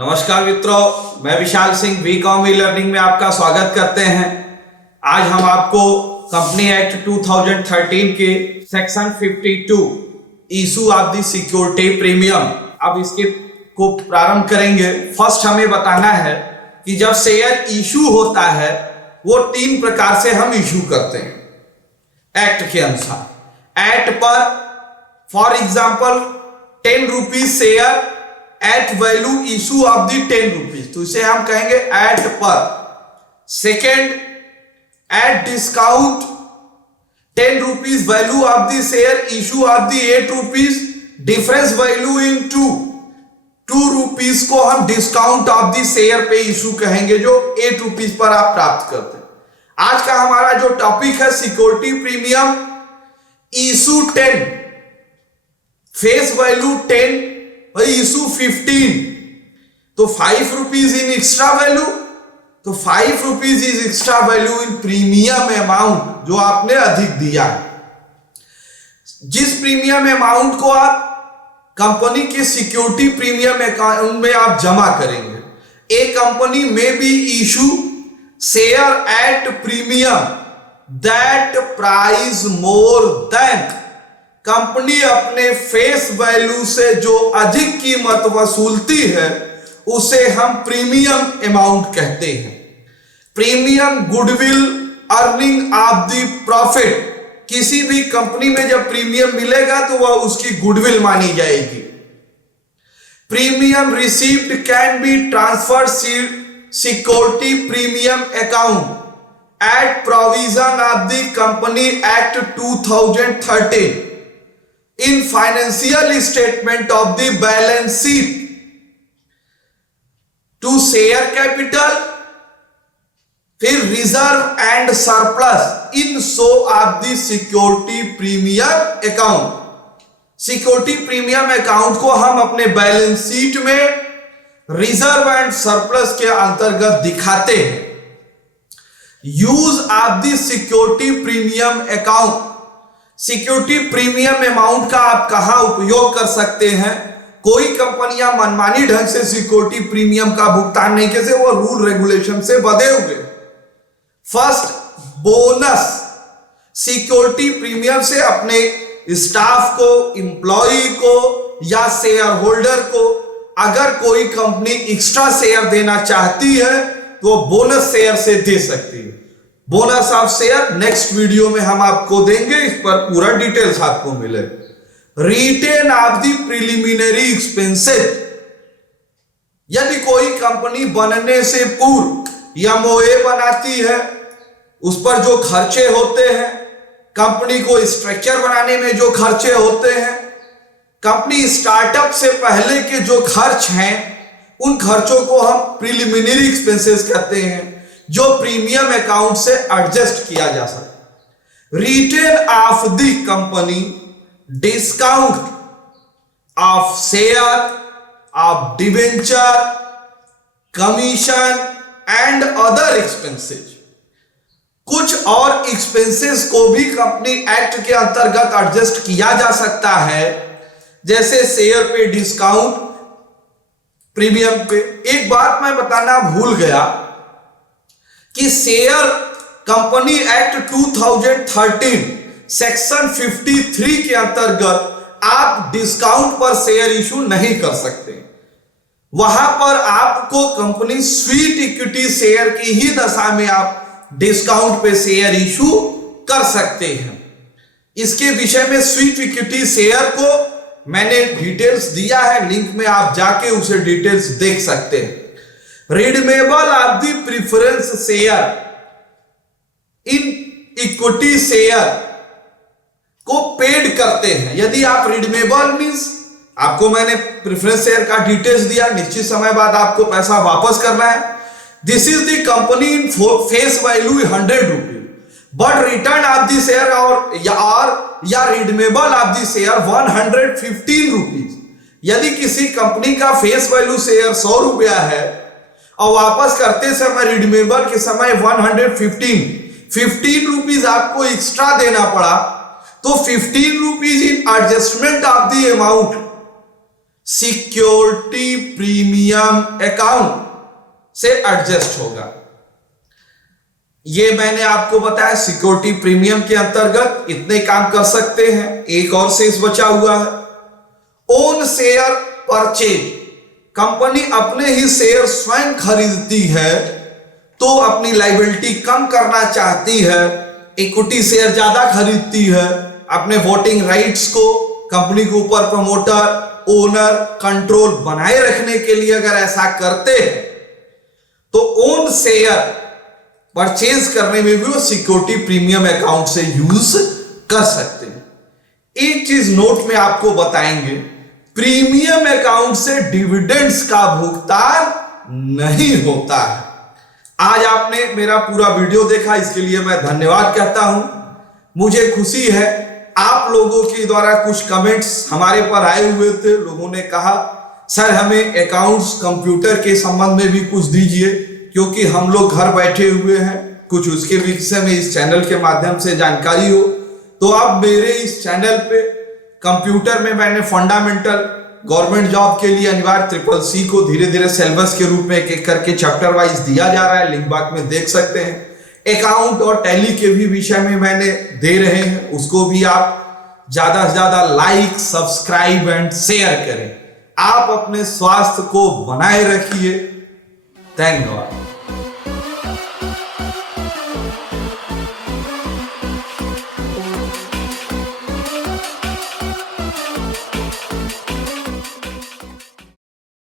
नमस्कार मित्रों, मैं Vishal Singh BCom e learning में आपका स्वागत करते हैं। आज हम आपको कंपनी एक्ट 2013 के section 52 issue of the security premium, अब इसके को प्रारंभ करेंगे। फर्स्ट हमें बताना है कि जब शेयर इशू होता है वो 3 प्रकार से हम इशू करते हैं एक्ट के अनुसार। एक्ट पर for example 10 rupees share eight value issue of the 10 rupees, तो इसे हम कहेंगे एट पर। Second, at discount 10 rupees value of the share issue of the 8 rupees, difference value in 2 rupees को हम डिस्काउंट ऑफ दी शेयर पे issue कहेंगे जो 8 रुपीज पर आप प्राप्त करते हैं। आज का हमारा जो टॉपिक है security premium, issue 10, face value 10, issue 15, तो 5 रुपीज इन एक्स्ट्रा वैल्यू, तो 5 rupees is extra value in premium amount जो आपने अधिक दिया है। जिस प्रीमियम अमाउंट को आप कंपनी के सिक्योरिटी प्रीमियम अकाउंट में आप जमा करेंगे। ए कंपनी में be issue share at premium that price more than, company अपने फेस वैल्यू से जो अधिक कीमत वसूलती है उसे हम प्रीमियम अमाउंट कहते हैं। Premium goodwill earning of the profit, किसी भी कंपनी में जब प्रीमियम मिलेगा तो वह उसकी गुडविल मानी जाएगी। Premium received can be transfer security premium account at provision of the company act 2013 in financial statement of the balance sheet to share capital, फिर reserve and surplus in show of the security premium account। Security premium account को हम अपने balance sheet में reserve and surplus के अंतर्गत दिखाते हैं। Use of the security premium account, security premium amount का आप कहां उपयोग कर सकते हैं। कोई कंपनियां मनमानी ढंग से सिक्योरिटी प्रीमियम का भुगतान नहीं करते, वो रूल रेगुलेशन से बंधे हुए। फर्स्ट, बोनस, सिक्योरिटी प्रीमियम से अपने स्टाफ को, एम्प्लॉय को या शेयर होल्डर को अगर कोई कंपनी एक्स्ट्रा शेयर देना चाहती है तो बोनस शेयर से दे सकती है। Bonus of share next video में हम आपको देंगे, इस पर पूरा डिटेल्स आपको मिले। Written off the preliminary expenses, यदि कोई कंपनी बनने से पूर्व एमओए बनाती है, उस पर जो खर्चे होते हैं, कंपनी को स्ट्रक्चर बनाने में जो खर्चे होते हैं, कंपनी स्टार्टअप से पहले के जो खर्च हैं, उन खर्चों को हम प्रिलिमिनरी एक्सपेंसेस कहते हैं जो प्रीमियम अकाउंट से एडजस्ट किया जा सकता। Written off the company discount of share of debenture commission and other expenses, कुछ और एक्सपेंसेस को भी कंपनी एक्ट के अंतर्गत एडजस्ट किया जा सकता है, जैसे शेयर पे डिस्काउंट, प्रीमियम पे। एक बात मैं बताना भूल गया कि शेयर कंपनी एक्ट 2013 सेक्शन 53 के अंतर्गत आप डिस्काउंट पर शेयर इशू नहीं कर सकते। वहां पर आपको कंपनी स्वीट इक्विटी शेयर की ही दशा में आप डिस्काउंट पे शेयर इशू कर सकते हैं। इसके विषय में स्वीट इक्विटी शेयर को मैंने डिटेल्स दिया है, लिंक में आप जाके उसे डिटेल्स देख सकते हैं। Redeemable of the preference share in equity share को पेड करते हैं। यदि आप रिडीमेबल मींस आपको मैंने प्रेफरेंस शेयर का डिटेल्स दिया, निश्चित समय बाद आपको पैसा वापस करना है। This is the company in face value 100 rupees, but return of the share या redeemable of the share 115 rupees. यदि किसी कंपनी का फेस वैल्यू शेयर 100 रुपया है और वापस करते समय रिडीमेबल के समय 115 रुपीज आपको एक्स्ट्रा देना पड़ा, तो 15 rupees in adjustment of the amount security premium account से एडजस्ट होगा। ये मैंने आपको बताया सिक्योरिटी प्रीमियम के अंतर्गत इतने काम कर सकते हैं। एक और शेष बचा हुआ है ओन शेयर परचेज। कंपनी अपने ही शेयर स्वयं खरीदती है तो अपनी लायबिलिटी कम करना चाहती है, इक्विटी शेयर ज्यादा खरीदती है, अपने वोटिंग राइट्स को कंपनी के ऊपर प्रमोटर ओनर कंट्रोल बनाए रखने के लिए अगर ऐसा करते हैं तो ओन शेयर परचेज करने में भी वो सिक्योरिटी प्रीमियम अकाउंट से यूज कर सकते हैं। एक चीज नोट में आपको बताएंगे, प्रीमियम अकाउंट से डिविडेंड्स का भुगतान नहीं होता है। आज आपने मेरा पूरा वीडियो देखा, इसके लिए मैं धन्यवाद कहता हूं। मुझे खुशी है आप लोगों के द्वारा कुछ कमेंट्स हमारे पर आए हुए थे। लोगों ने कहा सर हमें अकाउंट्स कंप्यूटर के संबंध में भी कुछ दीजिए, क्योंकि हम लोग घर बैठे हुए हैं, कुछ उसके विषय में इस चैनल के माध्यम से जानकारी हो। तो अब मेरे इस चैनल पे कंप्यूटर में मैंने फंडामेंटल गवर्नमेंट जॉब के लिए अनिवार्य CCC को धीरे धीरे सिलेबस के रूप में एक एक करके चैप्टर वाइज दिया जा रहा है, लिंक बॉक्स में देख सकते हैं। अकाउंट और टैली के भी विषय में मैंने दे रहे हैं, उसको भी आप ज्यादा से ज्यादा लाइक सब्सक्राइब एंड शेयर करें। आप अपने स्वास्थ्य को बनाए रखिए। धन्यवाद।